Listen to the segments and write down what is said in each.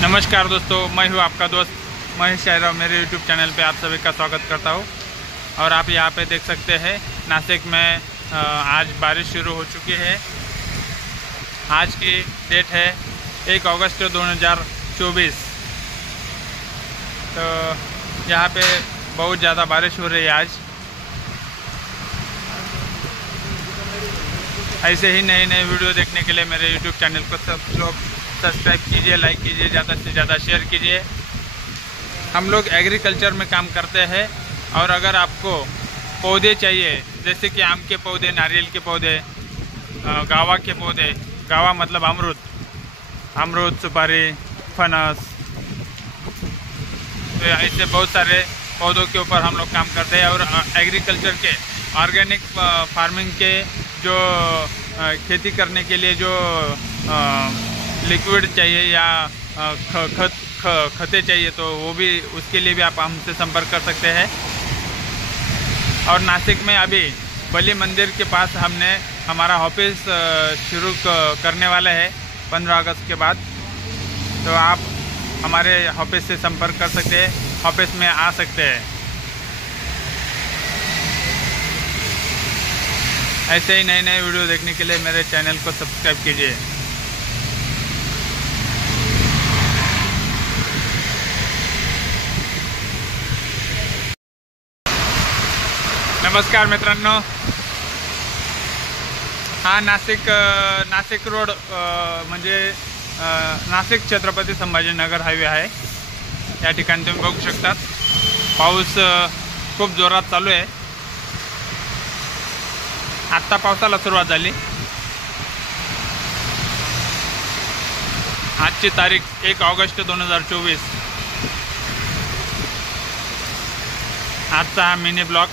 नमस्कार दोस्तों, मैं हूं आपका दोस्त महेश शाहराव। मेरे यूट्यूब चैनल पे आप सभी का स्वागत करता हूं। और आप यहां पे देख सकते हैं नासिक में आज बारिश शुरू हो चुकी है। आज की डेट है 1 अगस्त 2024। तो यहां पे बहुत ज़्यादा बारिश हो रही है आज। ऐसे ही नए नए वीडियो देखने के लिए मेरे यूट्यूब चैनल को सब लोग सब्सक्राइब कीजिए, लाइक कीजिए, ज़्यादा से ज़्यादा शेयर कीजिए। हम लोग एग्रीकल्चर में काम करते हैं और अगर आपको पौधे चाहिए जैसे कि आम के पौधे, नारियल के पौधे, गावा के पौधे, गावा मतलब अमरूद, सुपारी, फनस, तो ऐसे बहुत सारे पौधों के ऊपर हम लोग काम करते हैं। और एग्रीकल्चर के ऑर्गेनिक फार्मिंग के जो खेती करने के लिए जो लिक्विड चाहिए या खते चाहिए तो वो भी, उसके लिए भी आप हमसे संपर्क कर सकते हैं। और नासिक में अभी बलि मंदिर के पास हमने हमारा ऑफिस शुरू करने वाला है 15 अगस्त के बाद। तो आप हमारे ऑफिस से संपर्क कर सकते हैं, ऑफिस में आ सकते हैं। ऐसे ही नए नए वीडियो देखने के लिए मेरे चैनल को सब्सक्राइब कीजिए। नमस्कार मित्रांनो, हा नासिक रोड म्हणजे नासिक छत्रपती संभाजीनगर हायवे आहे। या ठिकाणी तुम्ही बघू शकतात पाऊस खूप जोरात चालू आहे। आत्ता पावसाला सुरुवात झाली। आजची तारीख 1 ऑगस्ट 2024। आजचा हा मिनी ब्लॉग।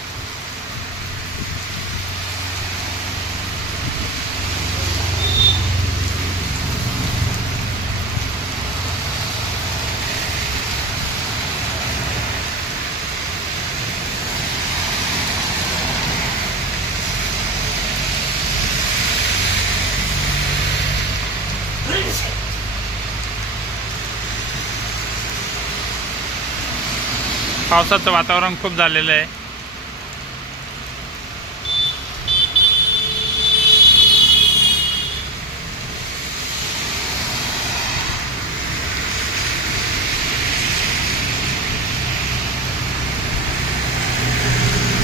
पावसाचं वातावरण खूप झालेलं आहे।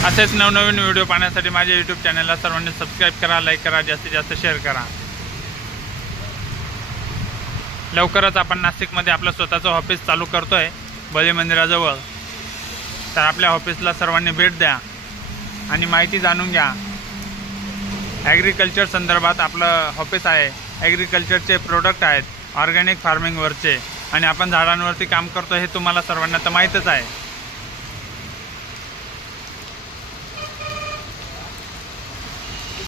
असेच नवनवीन व्हिडिओ पाहण्यासाठी माझ्या यूट्यूब चॅनलला सर्वांनी सबस्क्राईब करा, लाईक करा, जास्तीत जास्त शेअर करा। लवकरच आपण नाशिकमध्ये आपलं स्वतःचं ऑफिस चालू करतोय बली मंदिराजवळ। तर आपल्या ऑफिसला सर्वांनी भेट द्या आणि माहिती जाणून घ्या। ॲग्रिकल्चर संदर्भात आपलं ऑफिस आहे। ॲग्रिकल्चरचे प्रोडक्ट आहेत ऑर्गॅनिक फार्मिंगवरचे, आणि आपण झाडांवरती काम करतो हे तुम्हाला सर्वांना तर माहीतच आहे।